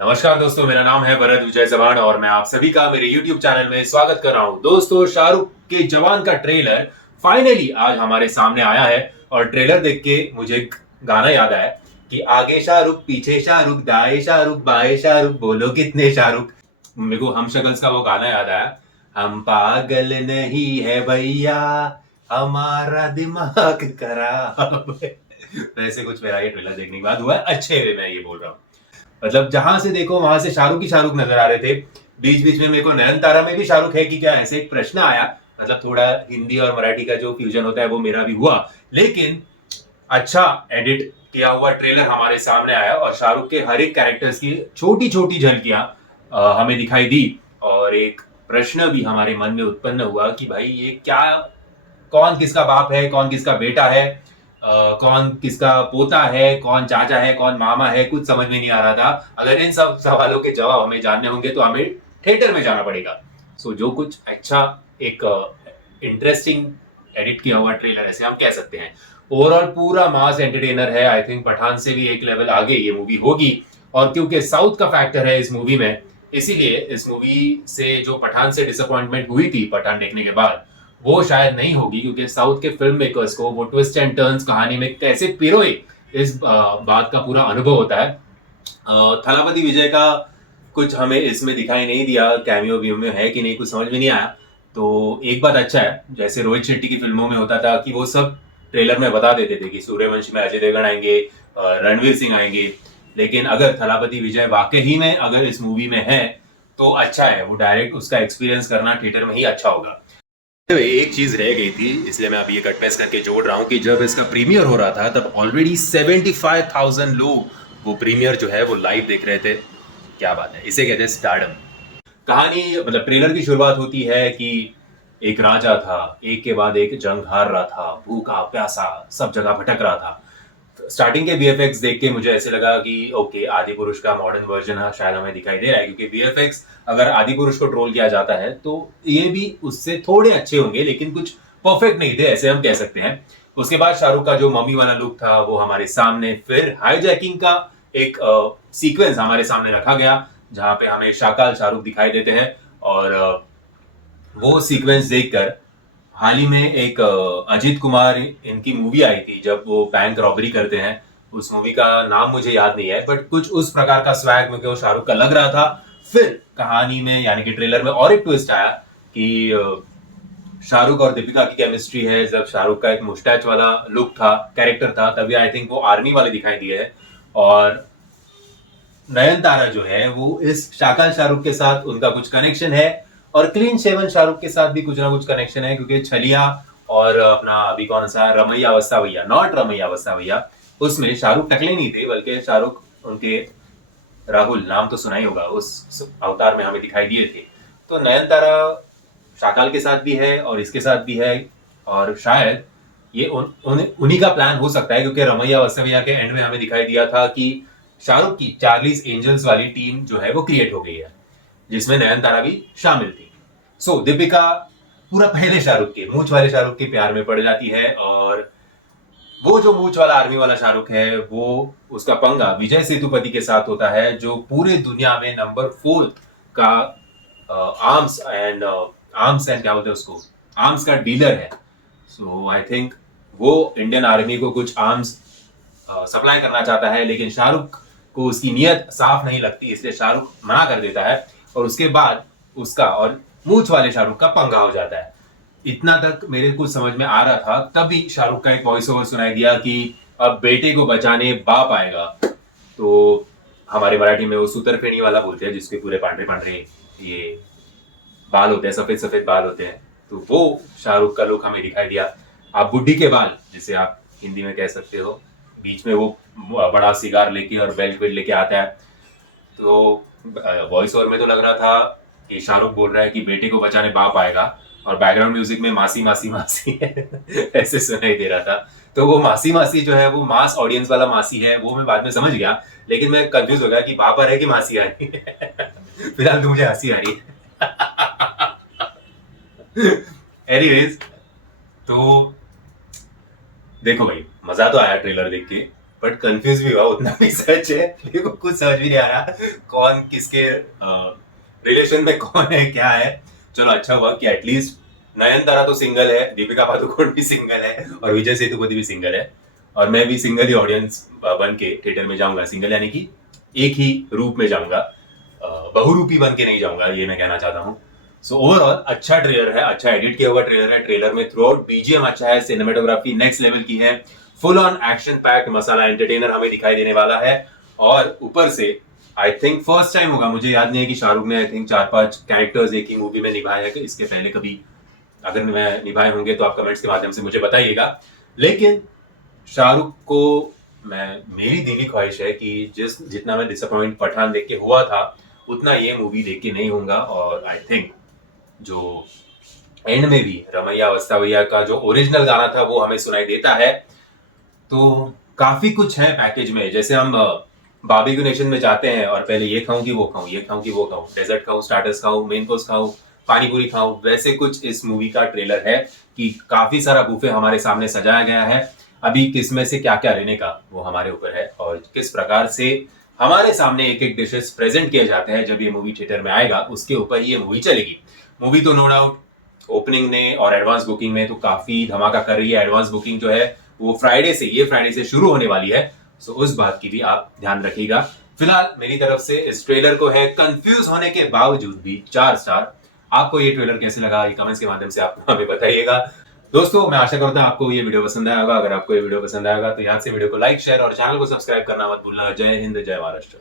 नमस्कार दोस्तों, मेरा नाम है भरत विजय चव्हाण और मैं आप सभी का मेरे YouTube चैनल में स्वागत कर रहा हूं। दोस्तों, शाहरुख के जवान का ट्रेलर फाइनली आज हमारे सामने आया है और ट्रेलर देख के मुझे एक गाना याद आया कि आगे शाहरुख, पीछे शाहरुख, दाएं शाहरुख, बाएं शाहरुख, बोलो कितने शाहरुख। मेरे को हम शक्ल्स का वो गाना याद आया, हम पागल नहीं है भैया, हमारा दिमाग खराब है। वैसे कुछ मेरा ये ट्रेलर देखने के बाद हुआ है, अच्छे वे मैं ये बोल रहा हूँ। मतलब जहां से देखो वहां से शाहरुख ही शाहरुख नजर आ रहे थे। बीच बीच में मेरे को नयनतारा में भी शाहरुख है कि क्या, ऐसे एक प्रश्न आया। मतलब थोड़ा हिंदी और मराठी का जो फ्यूजन होता है वो मेरा भी हुआ, लेकिन अच्छा एडिट किया हुआ ट्रेलर हमारे सामने आया और शाहरुख के हर एक कैरेक्टर्स की छोटी छोटी झलकियां हमें दिखाई दी। और एक प्रश्न भी हमारे मन में उत्पन्न हुआ कि भाई ये क्या, कौन किसका बाप है, कौन किसका बेटा है, कौन किसका पोता है, कौन चाचा है, कौन मामा है, कुछ समझ में नहीं आ रहा था। अगर इन सब सवालों के जवाब हमें जानने होंगे तो हमें थिएटर में जाना पड़ेगा। सो जो कुछ अच्छा एक इंटरेस्टिंग एडिट किया हुआ ट्रेलर ऐसे हम कह सकते हैं। ओवरऑल पूरा मास एंटरटेनर है। आई थिंक पठान से भी एक लेवल आगे ये मूवी होगी। और क्योंकि साउथ का फैक्टर है इस मूवी में, इसीलिए इस मूवी से जो पठान से डिसअपॉइंटमेंट हुई थी पठान देखने के बाद, वो शायद नहीं होगी, क्योंकि साउथ के फिल्म मेकर्स को वो ट्विस्ट एंड टर्न्स कहानी में कैसे पिरोए इस बात का पूरा अनुभव होता है। थलापति विजय का कुछ हमें इसमें दिखाई नहीं दिया, कैमियो व्यू में है कि नहीं कुछ समझ में नहीं आया। तो एक बात अच्छा है, जैसे रोहित शेट्टी की फिल्मों में होता था कि वो सब ट्रेलर में बता देते थे कि सूर्यवंशी में अजय देवगन आएंगे, रणवीर सिंह आएंगे। लेकिन अगर थलापति विजय वाकई में अगर इस मूवी में है तो अच्छा है, वो डायरेक्ट उसका एक्सपीरियंस करना थिएटर में ही अच्छा होगा। एक चीज रह गई थी, इसलिए मैं अभी ये कट पेस्ट करके जोड़ रहा हूँ कि जब इसका प्रीमियर हो रहा था तब ऑलरेडी 75,000 लोग वो प्रीमियर जो है वो लाइव देख रहे थे। क्या बात है, इसे कहते हैं स्टारडम। कहानी मतलब ट्रेलर की शुरुआत होती है कि एक राजा था, एक के बाद एक जंग हार रहा था, भूखा प्यासा सब जगह भटक रहा था। स्टार्टिंग के वीएफएक्स देख के मुझे ऐसे लगा कि ओके, आदि पुरुष का मॉडर्न वर्जन शायद हमें दिखाई दे रहा है, क्योंकि वीएफएक्स अगर आदि पुरुष को ट्रोल किया जाता है तो ये भी उससे थोड़े अच्छे होंगे, लेकिन कुछ परफेक्ट नहीं थे ऐसे हम कह सकते हैं। उसके बाद शाहरुख का जो मम्मी वाला लुक था वो हमारे सामने, फिर हाईजैकिंग का एक सीक्वेंस हमारे सामने रखा गया जहां पे हमें शाकाल शाहरुख दिखाई देते हैं। और वो सीक्वेंस देखकर हाल ही में एक अजीत कुमार इनकी मूवी आई थी जब वो बैंक रॉबरी करते हैं, उस मूवी का नाम मुझे याद नहीं है, बट कुछ उस प्रकार का स्वैग में वो शाहरुख का लग रहा था। फिर कहानी में यानी कि ट्रेलर में और एक ट्विस्ट आया कि शाहरुख और दीपिका की केमिस्ट्री है। जब शाहरुख का एक मुस्टैच वाला लुक था, कैरेक्टर था, तभी आई थिंक वो आर्मी वाले दिखाई दिए है। और नयनतारा जो है वो इस शाकाल शाहरुख के साथ उनका कुछ कनेक्शन है, और क्लीन शेवन शाहरुख के साथ भी कुछ ना कुछ कनेक्शन है, क्योंकि छलिया और अपना अभी कौन सा रमैया अवस्था भैया, नॉट रमैया अवस्था भैया, उसमें शाहरुख टकले नहीं थे, बल्कि शाहरुख उनके राहुल नाम तो सुना ही होगा, उस अवतार में हमें दिखाई दिए थे। तो नयनतारा शाकाल के साथ भी है और इसके साथ भी है, और शायद ये उन्हीं का प्लान हो सकता है, क्योंकि रमैया वसवैया के एंड में हमें दिखाई दिया था कि शाहरुख की चार्लीज एंजल्स वाली टीम जो है वो क्रिएट हो गई है, जिसमें नयनतारा भी शामिल थी। सो दीपिका पूरा पहले शाहरुख के मूंछ वाले शाहरुख के प्यार में पड़ जाती है, और वो जो मूंछ वाला आर्मी वाला शाहरुख है वो उसका पंगा विजय सेतुपति के साथ होता है, जो पूरे दुनिया में नंबर 4 का आर्म्स एंड क्या बोलते हैं उसको, आर्म्स का डीलर है। सो आई थिंक वो इंडियन आर्मी को कुछ आर्म्स सप्लाई करना चाहता है, लेकिन शाहरुख को उसकी नीयत साफ नहीं लगती, इसलिए शाहरुख मना कर देता है। और उसके बाद उसका और मूंछ वाले शाहरुख का पंगा हो जाता है। इतना तक मेरे को समझ में आ रहा था, तभी शाहरुख का एक वॉइस ओवर सुनाई दिया कि अब बेटे को बचाने बाप आएगा। तो हमारे मराठी में वो सुतरफेणी वाला बोलते हैं, जिसके पूरे पांडरे पांडरे ये बाल होते हैं, सफेद सफेद बाल होते हैं। तो वो शाहरुख का लुक हमें दिखाई दिया। आप बुड्ढी के बाल जिसे आप हिंदी में कह सकते हो, बीच में वो बड़ा सिगार लेके और बेल्ट वेल्ट लेके आता है। तो वॉइस ओवर में तो लग रहा था कि शाहरुख बोल रहा है कि बेटे को बचाने बाप आएगा, और बैकग्राउंड म्यूजिक में मासी मासी मासी ऐसे सुनाई दे रहा था। तो वो मासी मासी जो है वो मास ऑडियंस वाला मासी है, वो मैं बाद में समझ गया, लेकिन मैं कंफ्यूज हो गया कि बाप आ रहा है कि मासी आ रही है। फिलहाल तो मुझे हंसी आ रही है। एनीवेज, तो देखो भाई, मजा तो आया ट्रेलर देख के, बट कंफ्यूज भी हुआ, उतना भी सच है। मेरे को कुछ समझ भी नहीं आ रहा कौन किसके रिलेशन में कौन है, क्या है। चलो अच्छा हुआ कि एटलीस्ट नयनतारा तो सिंगल है, दीपिका पादुकोण भी सिंगल है और विजय सेतुपति भी सिंगल है, और मैं भी सिंगल ही ऑडियंस बन के थिएटर में जाऊंगा। सिंगल यानी कि एक ही रूप में जाऊंगा, बहुरूपी बन के नहीं जाऊंगा, ये मैं कहना चाहता हूँ। सो ओवरऑल अच्छा ट्रेलर है, अच्छा एडिट किया हुआ ट्रेलर है। ट्रेलर में थ्रू आउट बीजीएम अच्छा है, सिनेमेटोग्राफी नेक्स्ट लेवल की है, full on action packed masala entertainer हमें दिखाई देने वाला है। और ऊपर से आई थिंक फर्स्ट टाइम होगा, मुझे याद नहीं है कि शाहरुख ने आई थिंक 4-5 कैरेक्टर्स एक ही मूवी में निभाए हैं, इसके पहले कभी अगर मैं निभाए होंगे तो आप कमेंट्स के माध्यम से मुझे बताइएगा। लेकिन शाहरुख को मेरी दिली ख्वाहिश है कि जितना मैं डिसअपॉइंट पठान देख के हुआ था उतना ये मूवी देख के नहीं होऊंगा। और आई थिंक जो एंड में भी रमैया वस्तावैया का जो ओरिजिनल गाना था वो हमें सुनाई देता है। तो काफी कुछ है पैकेज में, जैसे हम बारबेक्यू नेशन में जाते हैं और पहले ये खाऊं कि वो खाऊं, ये खाऊं कि वो खाऊं, डेजर्ट खाऊं, स्टार्टर्स खाऊं, मेन कोर्स खाऊं, पानी पूरी खाऊं, वैसे कुछ इस मूवी का ट्रेलर है कि काफी सारा बुफे हमारे सामने सजाया गया है। अभी किस में से क्या क्या लेने का वो हमारे ऊपर है, और किस प्रकार से हमारे सामने एक एक डिशेस प्रेजेंट किए जाते हैं जब ये मूवी थिएटर में आएगा, उसके ऊपर ये मूवी चलेगी। मूवी तो नो डाउट ओपनिंग ने और एडवांस बुकिंग में तो काफी धमाका कर रही है। एडवांस बुकिंग जो है वो फ्राइडे से शुरू होने वाली है, सो उस बात की भी आप ध्यान रखिएगा। फिलहाल मेरी तरफ से इस ट्रेलर को है कंफ्यूज होने के बावजूद भी 4 स्टार। आपको ये ट्रेलर कैसे लगा ये कमेंट्स के माध्यम से आप हमें बताइएगा। दोस्तों मैं आशा करता हूं आपको ये वीडियो पसंद आया होगा। अगर आपको ये वीडियो पसंद आएगा तो याद से वीडियो को लाइक, शेयर और चैनल को सब्सक्राइब करना मत भूलना। जय हिंद, जय महाराष्ट्र।